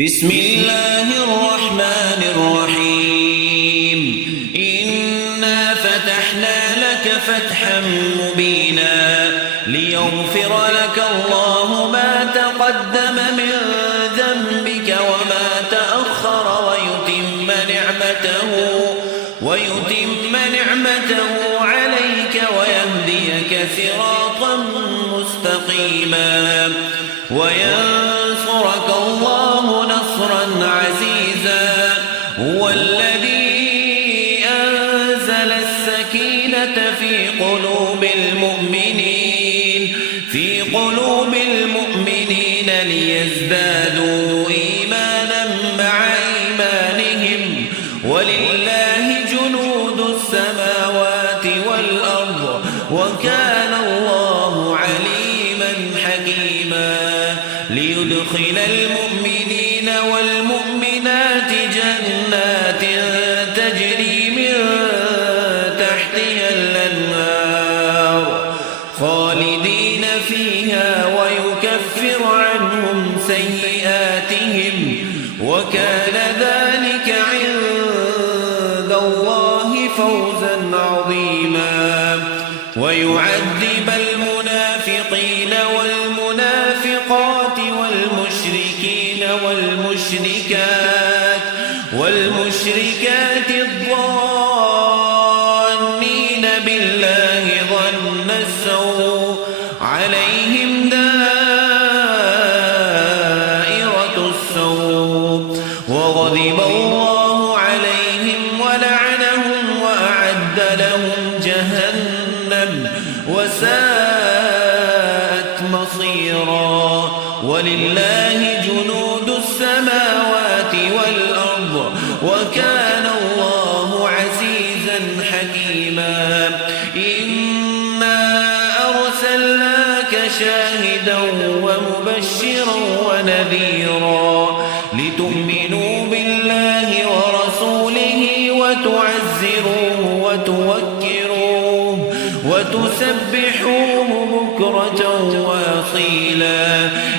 بسم الله الرحمن الرحيم إنا فتحنا لك فتحا مبينا ليغفر لك الله ما تقدم من ذنبك وما تأخر ويتم نعمته عليك ويهديك صراطا مستقيما وينصرك الله نصرا عزيزا هو الذي أنزل السكينة في قلوب المؤمنين ليزدادوا إيمانا مع إيمانهم ولله جنود السماوات والأرض وكان الله عليما حكيما ليدخل المؤمنين والمؤمنات جنات تجري من تحتها الأنهار خالدين فيها ويكفر عنهم سيئاتهم وكان ذلك عند الله فوزا عظيما ويعذب المنافقين والمنافقات والمشركات الظانين بالله ظن السوء عليهم دائرة السوء وغضب الله عليهم ولعنهم وأعد لهم جهنم وساءت مصيرا ولله جنود السماوات والأرض وكان الله عزيزا حكيما إنا أرسلناك شاهدا ومبشرا ونذيرا لتؤمنوا بالله ورسوله وتعزروه وتوكروه وتسبحوه بكرة وأصيلا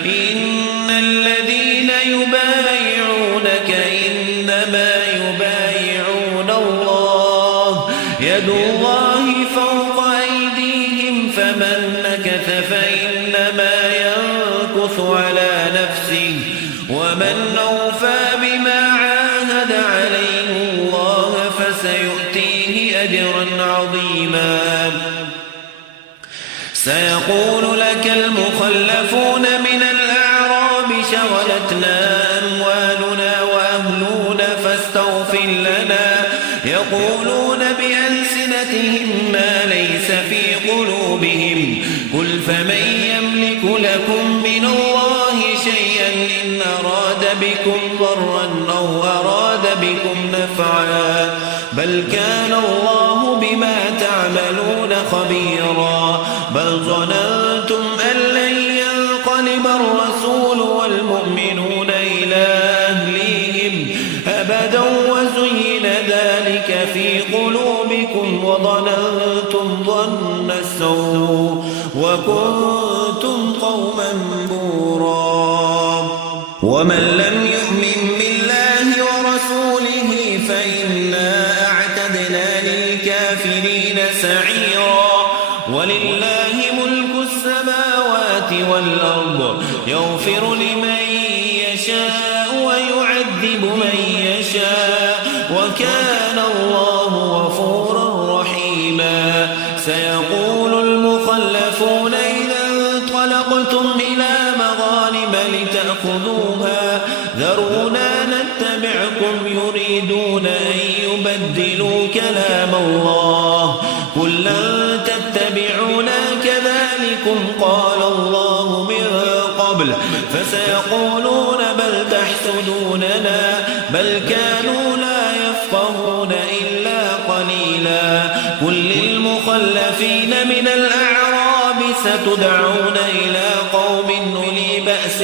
إن الذين يبايعونك إنما يبايعون الله يد الله فوق أيديهم فمن نكث فإنما ينكث على نفسه ومن أوفى بما عاهد عليه الله فسيؤتيه أجرا عظيما سيقول لك المخلفون من الأعراب شغلتنا أموالنا وأهلنا فاستغفر لنا يقولون بألسنتهم ما ليس في قلوبهم قل فمن يملك لكم من الله شيئا إن أراد بكم ضرا أو أراد بكم نفعا بل كان الله بما تعملون خبيرا بل ظننتم أن لن ينقلب الرسول والمؤمنون إلى أهليهم أبدا وزين ذلك في قلوبكم وظننتم ظن السوء وكنتم قوما بورا ومن لم يؤمن بالله ورسوله فإنا أعتدنا للكافرين سعيرا ولله ملك السماوات والأرض يغفر لمن يشاء ويعذب من يشاء وكان الله غفورا رحيما سيقول المخلفون إذا انطلقتم إلى مغانم لتأخذوها ذرونا نتبعكم يريدون أن يبدلوا كلام الله قل لن تتبعونا كذلكم قال الله من قبل فسيقولون بل تحسدوننا بل كانوا لا يفقهون إلا قليلا قل للمخلفين من الأعراب ستدعون إلى قوم أولي بأس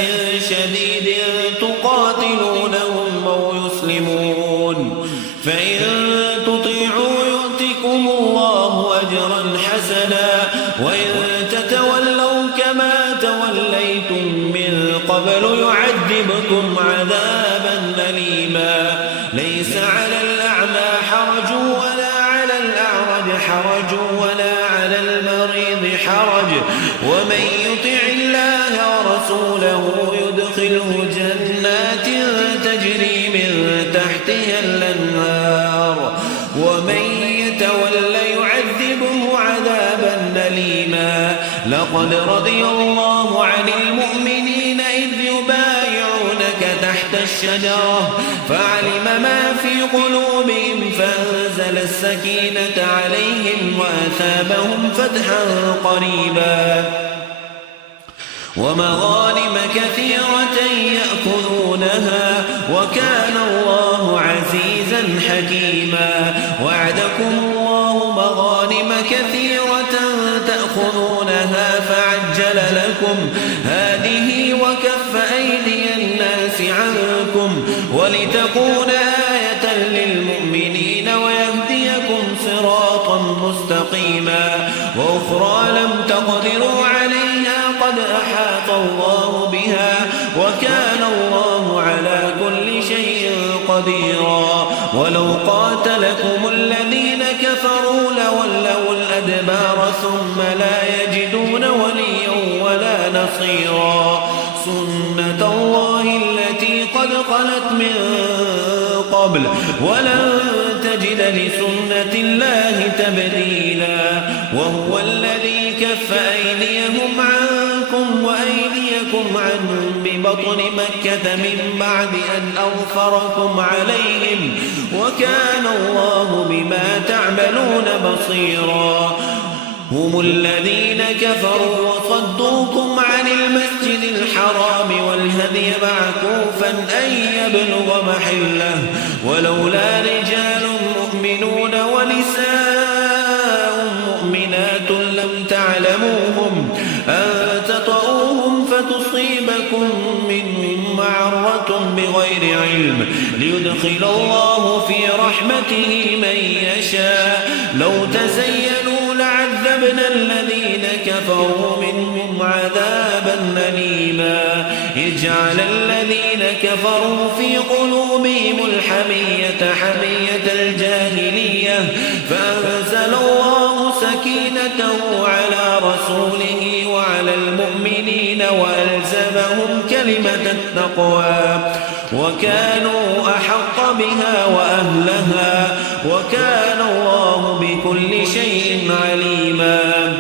شديد تقاتلونهم أو يسلمون فإن تطيعوا يؤتكم الله أجرا حسنا وإن تتولوا كما توليتم من قبل يعذبكم عذابا أليما ليس على الأعمى حرج ولا على الأعرج حرج ولا على المريض حرج ومن يطع الله ورسوله يدخله جنات تجري من تحتها الأنهار ومن يتول يعذبه عذابا أليما لقد رضي الله عن المؤمنين إذ يبايعونك تحت الشجرة فعلم ما في قلوبهم فأنزل السكينة عليهم وأثابهم فتحا قريبا ومغانم كثيرة يأخذونها وكان الله عزيزا حكيما وعدكم الله مغانم كثيرة تأخذونها فعجل لكم هذه وكف أيدي الناس عنكم ولتكون آية للمؤمنين ويهديكم صراطا مستقيما وأخرى لم تقدروا عليها قد أحاط الله بها وكان الله على كل شيء قديرا ولو قاتلكم الذين كفروا لولوا الأدبار ثم لا يجدون وليا ولا نصيرا سنة الله التي قد خلت من قبل ولن تجد لسنة الله تبديلا وهو الذي كف أيديهم عنكم وأيديكم عنهم ببطن مكة من بعد أن أظفركم عليهم وكان الله بما تعملون بصيرا هم الذين كفروا وصدوكم عن المسجد الحرام والهدي معكوفا أن يبلغ محله ولولا رجال مؤمنون ونساء مؤمنات لم تعلموهم أن تطؤوهم فتصيبكم منهم معرة بغير علم ليدخل الله في رحمته من يشاء لو تزينوا لعذبنا الذين كفروا منهم عذابا أليما اجعل الذين كفروا في قلوبهم الحمية حمية الجاهلية فأنزل الله سكينته على رسوله وعلى المؤمنين وألزمهم كلمة التقوى وكانوا أحق بها وأهلها وكان الله بكل شيء عليما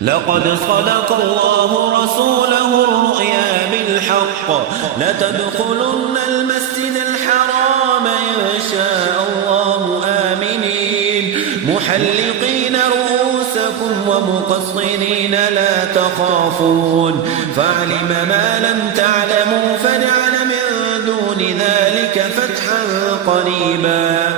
لقد صدق الله رسوله الرؤيا بالحق لتدخلن المسجد الحرام إن شاء الله آمنين محلقين رؤوسكم ومقصرين لا تخافون فعلم ما لم تعلموا فجعل من دون ذلك فتحا قريبا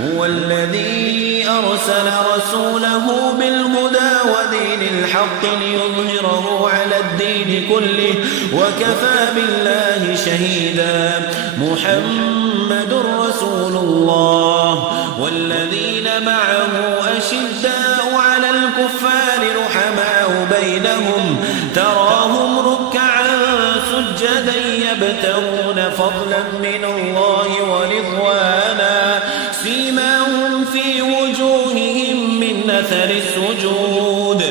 هو الذي أرسل رسوله بالهدى ودين الحق ليظهره على الدين كله وكفى بالله شهيدا محمد رسول الله والذين معه أشداء على الكفار رحماء بينهم تراهم ركعا سجدا يبتغون فضلا من الله ورضوانا سيماهم في وجوههم من أثر السجود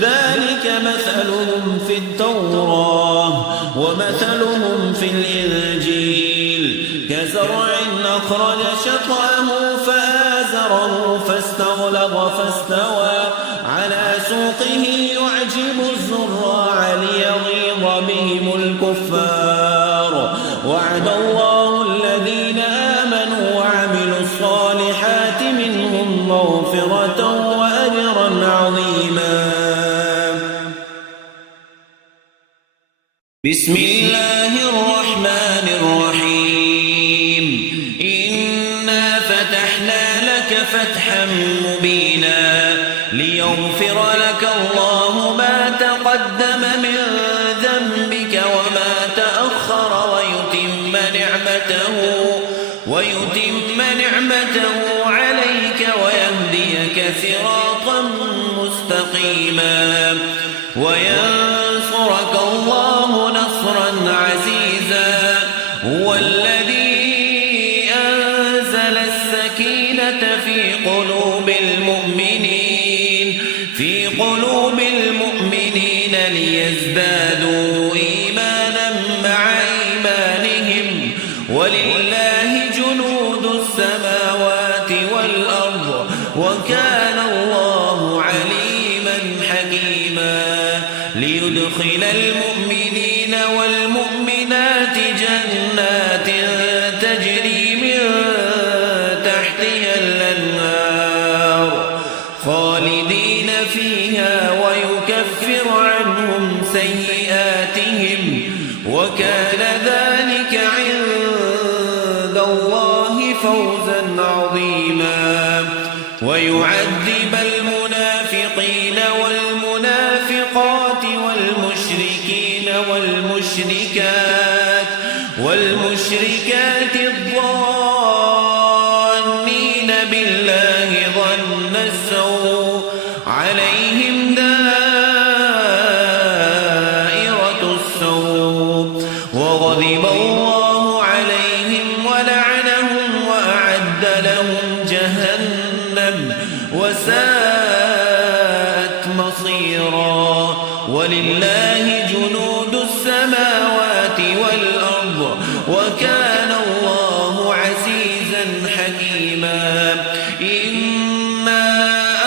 ذلك مثلهم في التوراة ومثلهم في الإنجيل كزرع أخرج شطأه فآزره فاستغلظ فاستوى على سوقه يعجب الزراع ليغيظ بهم الكفار وعد الله الذين آمنوا وعملوا الصالحات منهم مغفرة وأجرا عظيما بسم الله الرحمن الرحيم إنا فتحنا لك فتحا مبينا ليغفر لك الله ما تقدم من ذنبك وما تأخر ويتم نعمته عليك ويهديك صراطا مستقيما وينصرك الله نصرا عزيزا هو الذي فوزا عظيما ويعذب المنافقين والمنافقات والمشركات الظانين بالله ظن السوء عليهم دائرة السوء وغضب الله عليهم ولعنهم وأعد لهم جهنم وساءت مصيرا ولله جنود السماوات والأرض وكان الله عزيزا حكيما إنا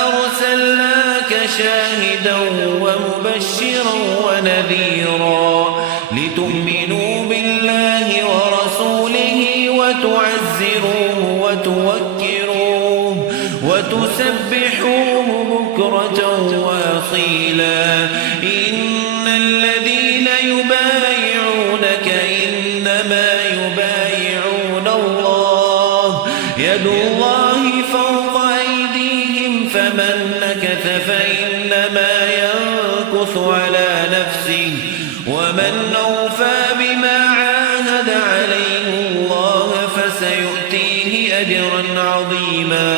أرسلناك شاهدا ومبشرا ونذيرا لتؤمنوا بالله ورسوله وتعزروه وتوكروه وتسبحوه بكرة وأصيلا إن الذين يبايعونك إنما يبايعون الله يد الله فوق أيديهم فمن نكث فإنما ينكث على نفسه ومن أوفى بما عاهد عليه الله فسيؤتيه أجرا عظيما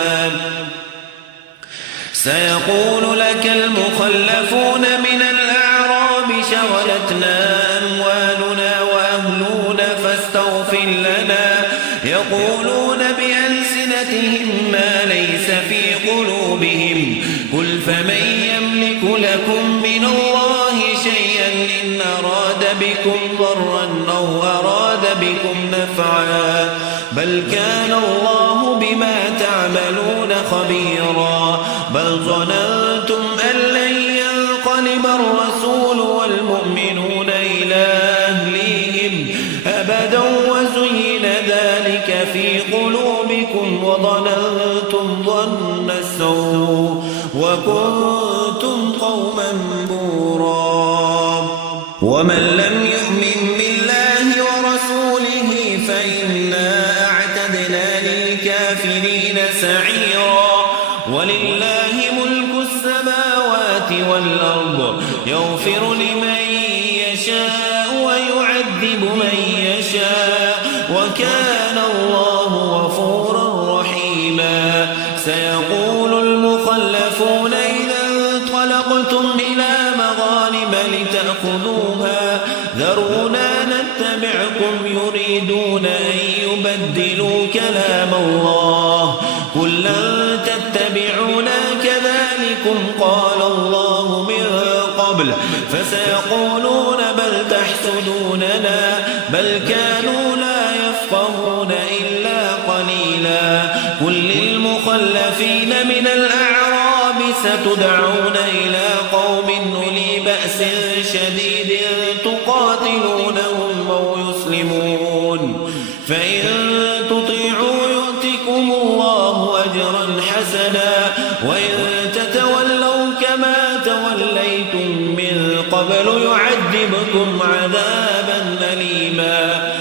سيقول لك المخلفون من الأعراب شغلتنا أموالنا وأهلنا فاستغفر لنا يقولون بألسنتهم ما ليس في قلوبهم قل فمن يملك لكم من الله شيئا إن أراد بكم ضرا أو أراد بكم نفعا بل كان الله بما تعملون خبيرا بل ظننتم أن لن ينقلب الرسول والمؤمنون إلى أهليهم أبدا وزين ذلك في قلوبكم وظننتم ظن السوء وكنتم قوما بورا ومن لم يؤمن بالله ورسوله فإنا أعتدنا للكافرين سعيرا ولله ملك السماوات والأرض يغفر لمن يشاء ويعذب من يشاء وكان الله غفورا رحيما سيقول المخلفون إذا انطلقتم إلى مغانم لتأخذوها ذرونا نتبعكم يريدون أن يبدلوا كلام الله قل لن تتبعونا كذلكم قال الله من قبل فسيقولون بل تحسدوننا بل كانوا لا يفقهون إلا قليلا قل للمخلفين من الأعراب ستدعون إلى قوم أولي بأس شديد تقاتلونهم أو يسلمون فإن تطيعوا يؤتكم الله أجرا حسنا وإن تتولوا كما توليتم من قبل يعذبكم عذابا أليما